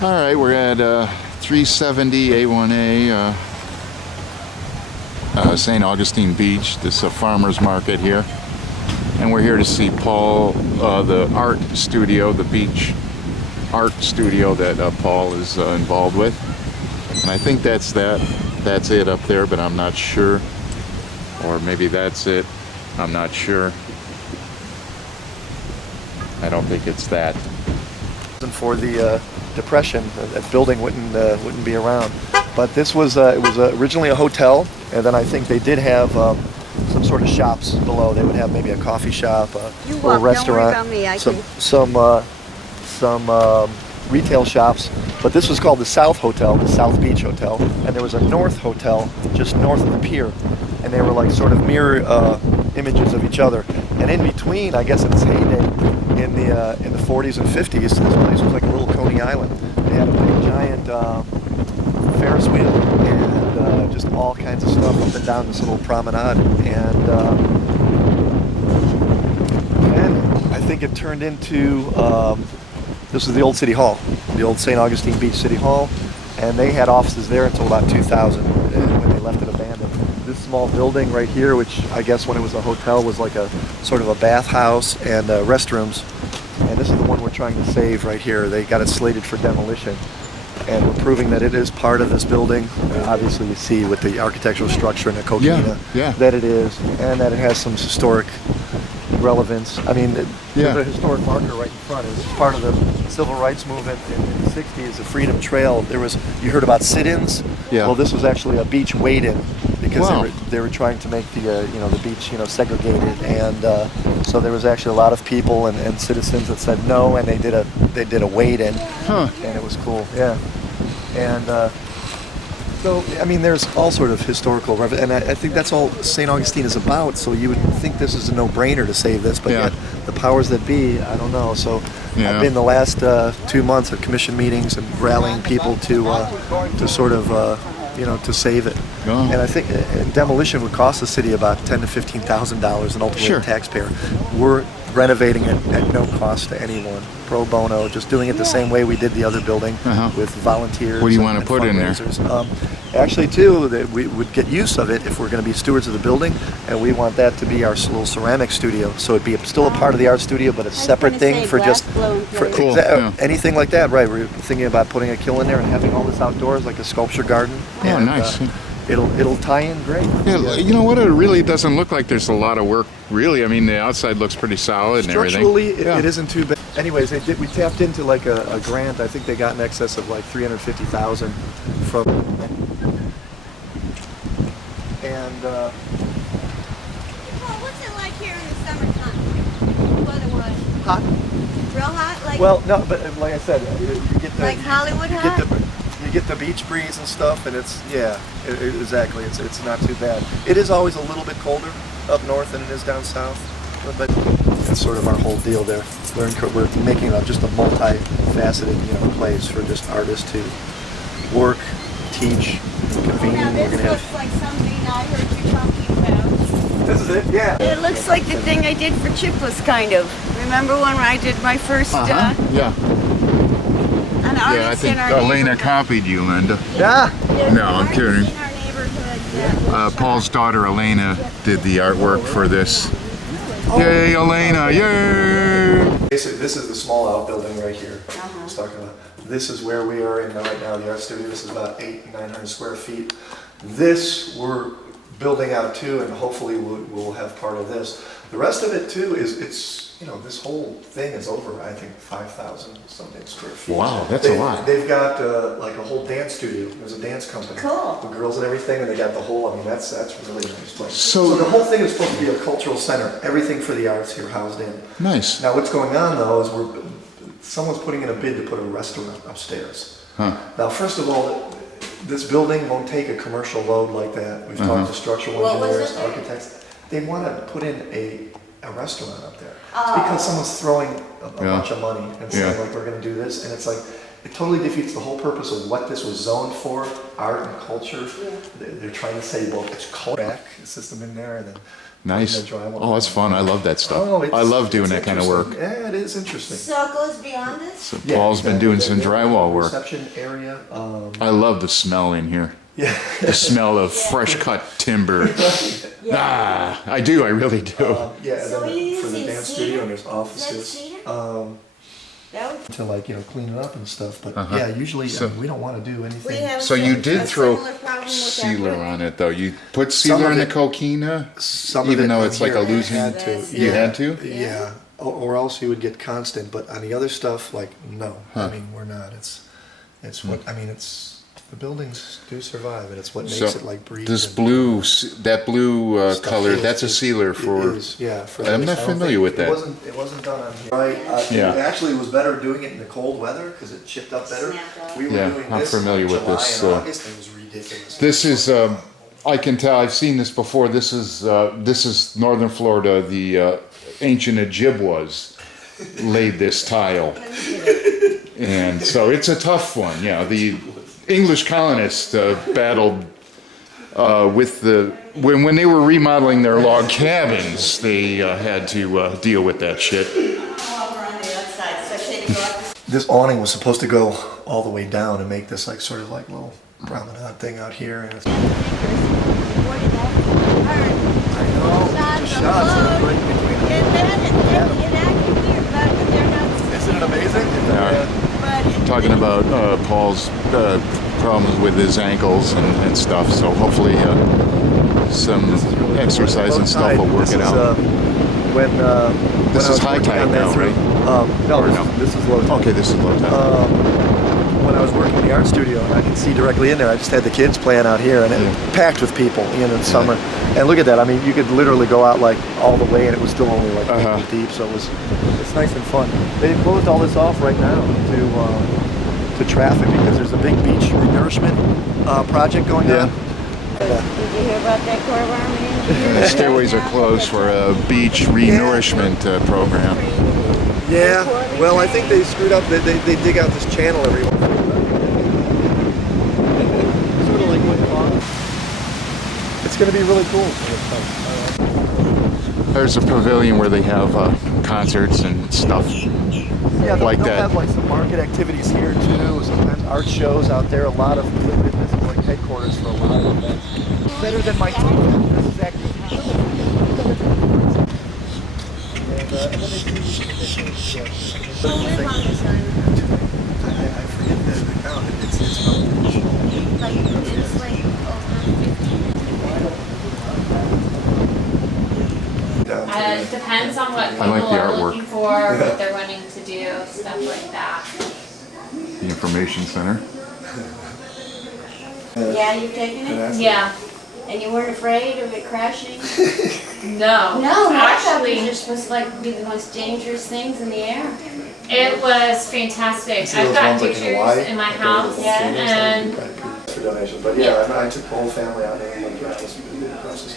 All right, we're at 370 A1A, St. Augustine Beach. This is a farmer's market here. And we're here to see Paul, the art studio, the beach art studio that Paul is involved with. And I think that's it up there, but I'm not sure. Or maybe that's it. I'm not sure. I don't think it's that. For the Depression, that building wouldn't be around. But this was it was originally a hotel, and then I think they did have some sort of shops below. They would have maybe a coffee shop, a little restaurant, some retail shops. But this was called the South Hotel, the South Beach Hotel, and there was a North Hotel just north of the pier, and they were like sort of mirror images of each other. And in between, I guess in its heyday, in the 40s and 50s, this place was like a little Coney Island. They had a big giant Ferris wheel and just all kinds of stuff up and down this little promenade. And I think it turned into, this was the old City Hall, the old St. Augustine Beach City Hall, and they had offices there until about 2000 when they left it abandoned. This small building right here, which I guess when it was a hotel was like a sort of a bathhouse and restrooms, and this is the one we're trying to save right here. They got it slated for demolition, and we're proving that it is part of this building. Obviously you see with the architectural structure and the coquina that it is, and that it has some historic relevance. I mean, there's a historic marker right in front. It was part of the civil rights movement in the 60s, the Freedom Trail. You heard about sit-ins? Yeah. Well, this was actually a beach wade-in because they were trying to make the beach segregated, and so there was actually a lot of people and citizens that said no, and they did a wade-in, and it was cool. Yeah, and so I mean, there's all sort of historical, and I think that's all St. Augustine is about. So you would think this is a no-brainer to save this, but yet the powers that be, I don't know. So I've been the last 2 months at commission meetings and rallying people to sort of to save it. And I think demolition would cost the city about $10,000 to $15,000, and ultimately the taxpayer. We're renovating it at no cost to anyone, pro bono, just doing it the same way we did the other building with volunteers. What do you want to put in there? Actually, too, that we would get use of it if we're going to be stewards of the building, and we want that to be our little ceramic studio. So it'd be still a part of the art studio, but a separate thing for just anything like that. Right? We're thinking about putting a kiln in there and having all this outdoors, like a sculpture garden. Oh, nice. It'll tie in great. Yeah, you know what? It really doesn't look like there's a lot of work. Really, I mean, the outside looks pretty solid and everything. Structurally, it isn't too bad. Anyways, we tapped into like a grant. I think they got in excess of like $350,000 from. And what's it like here in the summertime? Weather-wise? hot. Real hot? Like, well, no, but like I said, you get the like Hollywood hot? You get the beach breeze and stuff, and it's exactly. It's not too bad. It is always a little bit colder up north than it is down south, but that's sort of our whole deal there. We're making it just a multi-faceted place for just artists to work, teach, convene. Now this looks like something I heard you talking about. This is it, yeah. It looks like the thing I did for Chipless, kind of. Remember when I did my first an artist I think in our Elena copied you, Linda. Yeah. No, I'm kidding. In our neighborhood. Paul's daughter Elena did the artwork for this. Yay, Elena! Yay! This is the small outbuilding right here. I was talking about. This is where we are in right now, the art studio. This is about 900 square feet. This we're building out too, and hopefully we'll have part of this. The rest of it too is this whole thing is over, I think, 5,000 something square feet. Wow, that's a lot. They've got like a whole dance studio. There's a dance company. Cool. The girls and everything, and they got the whole. I mean, that's really nice place. So the whole thing is supposed to be a cultural center. Everything for the arts here housed in. Nice. Now, what's going on though is someone's putting in a bid to put a restaurant upstairs. Now, first of all, this building won't take a commercial load like that. We've talked to structural engineers, architects. They want to put in a restaurant up there. It's because someone's throwing a bunch of money and saying like we're going to do this, and it's like it totally defeats the whole purpose of what this was zoned for, art and culture. They're trying to say, well, it's callback system in there, and then Nice. The drywall. Oh, that's fun. I love that stuff. Oh, I love doing it's that kind of work. interesting. Yeah, it is interesting. So it goes beyond this? So Paul's been doing some drywall work. Reception area. I love the smell in here. Yeah. The smell of fresh cut timber. Ah, I do. I really do. Yeah, and So then you're for the using dance cedar? studio, and there's Is that offices. cedar? That would, To like, clean it up and stuff. But Uh-huh. yeah, usually So- we don't want to do we anything. have So you a did throw similar problem with that sealer brick. on it, though. You put Some sealer of in the it- coquina, Some of even it though on it's like here a I losing. had to. That's- You had to? Yeah. Or else you would get constant. But on the other stuff, like no. Huh. I mean, we're not. It's what I mean. It's the buildings do survive, and it's what makes So it like breathe. this and blue, that blue stuff color, is- that's a sealer it for. is, yeah. For I'm this. not I don't familiar think- with that. It wasn't done on here. Right. Yeah. Actually, it was better doing it in the cold weather because it chipped up better. Snapped off. We were Yeah, doing I'm this familiar in with July this, and August, and it was ridiculous. This is, I can tell, I've seen this before. This is northern Florida. The ancient Ojibwas laid this tile. And so it's a tough one. Yeah, the English colonists battled with when they were remodeling their log cabins, they had to deal with that shit. Over on the outside, especially to go up. This awning was supposed to go all the way down and make this like sort of like little promenade thing out here. And it's, I know. The shots are right between them. Isn't it amazing? Yeah. Talking about Paul's problems with his ankles and stuff, so hopefully some exercise and stuff will work it out. When This I is was high working tide on that now, through- right? no, Or no? this is low tide. Okay, this is low tide. When I was working in the art studio and I could see directly in there, I just had the kids playing out here and it packed with people in summer. And look at that, I mean, you could literally go out like all the way and it was still only like 8 feet deep, so it's nice and fun. They closed all this off right now to traffic because there's a big beach renourishment project going on. Did you hear about that Corvallis? The stairways are closed for a beach renourishment program. Yeah, well, I think they screwed up. They dig out this channel every once in a while. Sort of like what it's going to be really cool. There's a pavilion where they have concerts and stuff. Yeah, like they'll that. have like some market activities here too. Sometimes art shows out there. A lot of this is like headquarters for a lot of events. Better than my team. This is actually. And then Who live on this island? I forget the count. It's Like, it's like over 50. It depends on what people I like the are artwork. looking for, what they're wanting to do, stuff like that. The information center. Yeah, you've taken it? Yeah. And you weren't afraid of it crashing? No. No, Actually, helicopters are supposed to like be the most dangerous things in the air. it was fantastic. See I've those got ones like in Hawaii? pictures in my Like house, the volcanoes, that would and be pretty cool for donation. But yeah, I took the whole family out there and like, yeah, it was a good process.